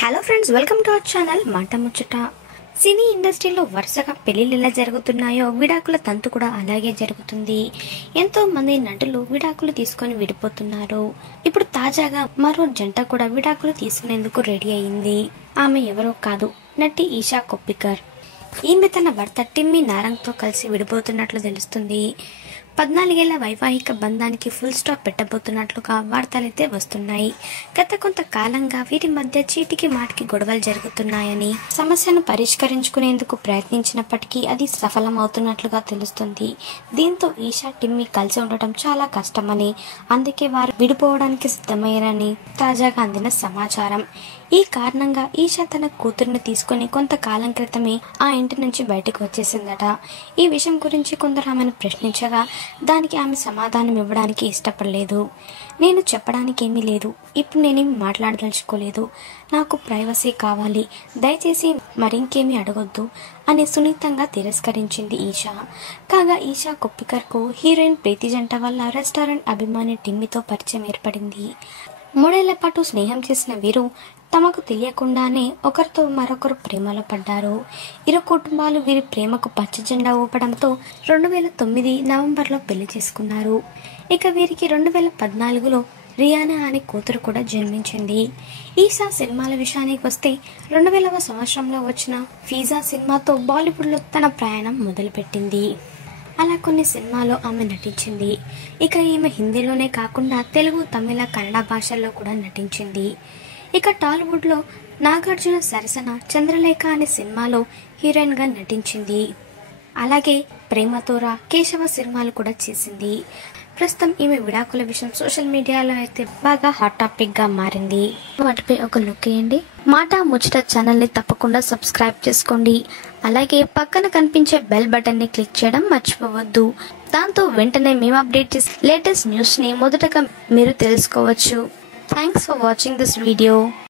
Hello friends, welcome to our channel మాట ముచ్చట. సినీ ఇండస్ట్రీలో వరుసగా పెళ్లిళ్ళు ఎలా జరుగుతున్నాయో విడాకుల తంతు కూడా అలాగే జరుగుతుంది. ఎంతో మంది నటులు విడాకులు తీసుకొని విడిపోతున్నారు. ఇప్పుడు తాజాగా మరో జంట కూడా విడాకులు తీసుకునేందుకు రెడీ అయింది. ఆమె ఎవరో కాదు, నటి ఈషా కొప్పికర్. ఈమె తన భర్త టిమ్మీ నారంగ్తో కలిసి విడిపోతున్నట్లు తెలుస్తుంది. 14 ఏళ్ల వైవాహిక బంధానికి ఫుల్ స్టాప్ పెట్టబోతున్నట్లుగా వార్తలైతే వస్తున్నాయి. గత కొంతకాలంగా వీరి మధ్య చీటికి మాటికి గొడవలు జరుగుతున్నాయని, సమస్యను పరిష్కరించుకునేందుకు ప్రయత్నించినప్పటికీ అది సఫలమవుతున్నట్లుగా తెలుస్తుంది. దీంతో ఈషా టిమ్మీ కలిసి ఉండటం చాలా కష్టమని, అందుకే వారు విడిపోవడానికి సిద్ధమయ్యారని తాజాగా అందిన సమాచారం. ఈ కారణంగా ఈషా తన కూతురుని తీసుకుని కొంతకాలం క్రితమే ఆ ఇంటి నుంచి బయటకు వచ్చేసిందట. ఈ విషయం గురించి కొందరు ఆమెను ప్రశ్నించగా దానికి ఆమె సమాధానం ఇవ్వడానికి ఇష్టపడలేదు. నేను చెప్పడానికి ఏమీ లేదు, ఇప్పుడు నేనేమి మాట్లాడదలుచుకోలేదు, నాకు ప్రైవసీ కావాలి, దయచేసి మరింకేమీ అడగొద్దు అని సున్నితంగా తిరస్కరించింది ఈషా. కాగా ఈషా కొప్పికర్కు హీరోయిన్ ప్రీతి జంట వల్ల రెస్టారెంట్ అభిమాని టిమ్మీతో పరిచయం ఏర్పడింది. 3 ఏళ్ల పాటు స్నేహం చేసిన వీరు తమకు తెలియకుండానే ఒకరితో మరొకరు ప్రేమలో పడ్డారు. ఇరు కుటుంబాలు వీరి ప్రేమకు పచ్చ జెండా ఊపడంతో 2009 నవంబర్లో పెళ్లి చేసుకున్నారు. ఇక వీరికి 2014లో రియానా అనే కూతురు కూడా జన్మించింది. ఈషా సినిమాల విషయానికి వస్తే 2000వ సంవత్సరంలో వచ్చిన ఫీజా సినిమాతో బాలీవుడ్లో తన ప్రయాణం మొదలుపెట్టింది. అలా కొన్ని సినిమాలో ఆమె నటించింది. ఇక ఈమె హిందీలోనే కాకుండా తెలుగు, తమిళ, కన్నడ భాషల్లో కూడా నటించింది. ఇక టాలీవుడ్లో నాగార్జున సరసన చంద్రలేఖ అనే సినిమాలో హీరోయిన్గా నటించింది. అలాగే ప్రేమతోరా, కేశవ సినిమాలు కూడా చేసింది. ప్రస్తుతం ఈమె విడాకుల విషయం సోషల్ మీడియాలో అయితే బాగా హాట్ టాపిక్ గా మారింది. వాటిపై ఒక లుక్ వేయండి. మాట ముచ్చట ఛానల్ ని తప్పకుండా సబ్స్క్రైబ్ చేసుకోండి. అలాగే పక్కన కనిపించే బెల్ బటన్ ని క్లిక్ చేయడం మర్చిపోవద్దు. దాంతో వెంటనే మేము అప్డేట్ చేసే లేటెస్ట్ న్యూస్ ని మొదటగా మీరు తెలుసుకోవచ్చు. Thanks for watching this video.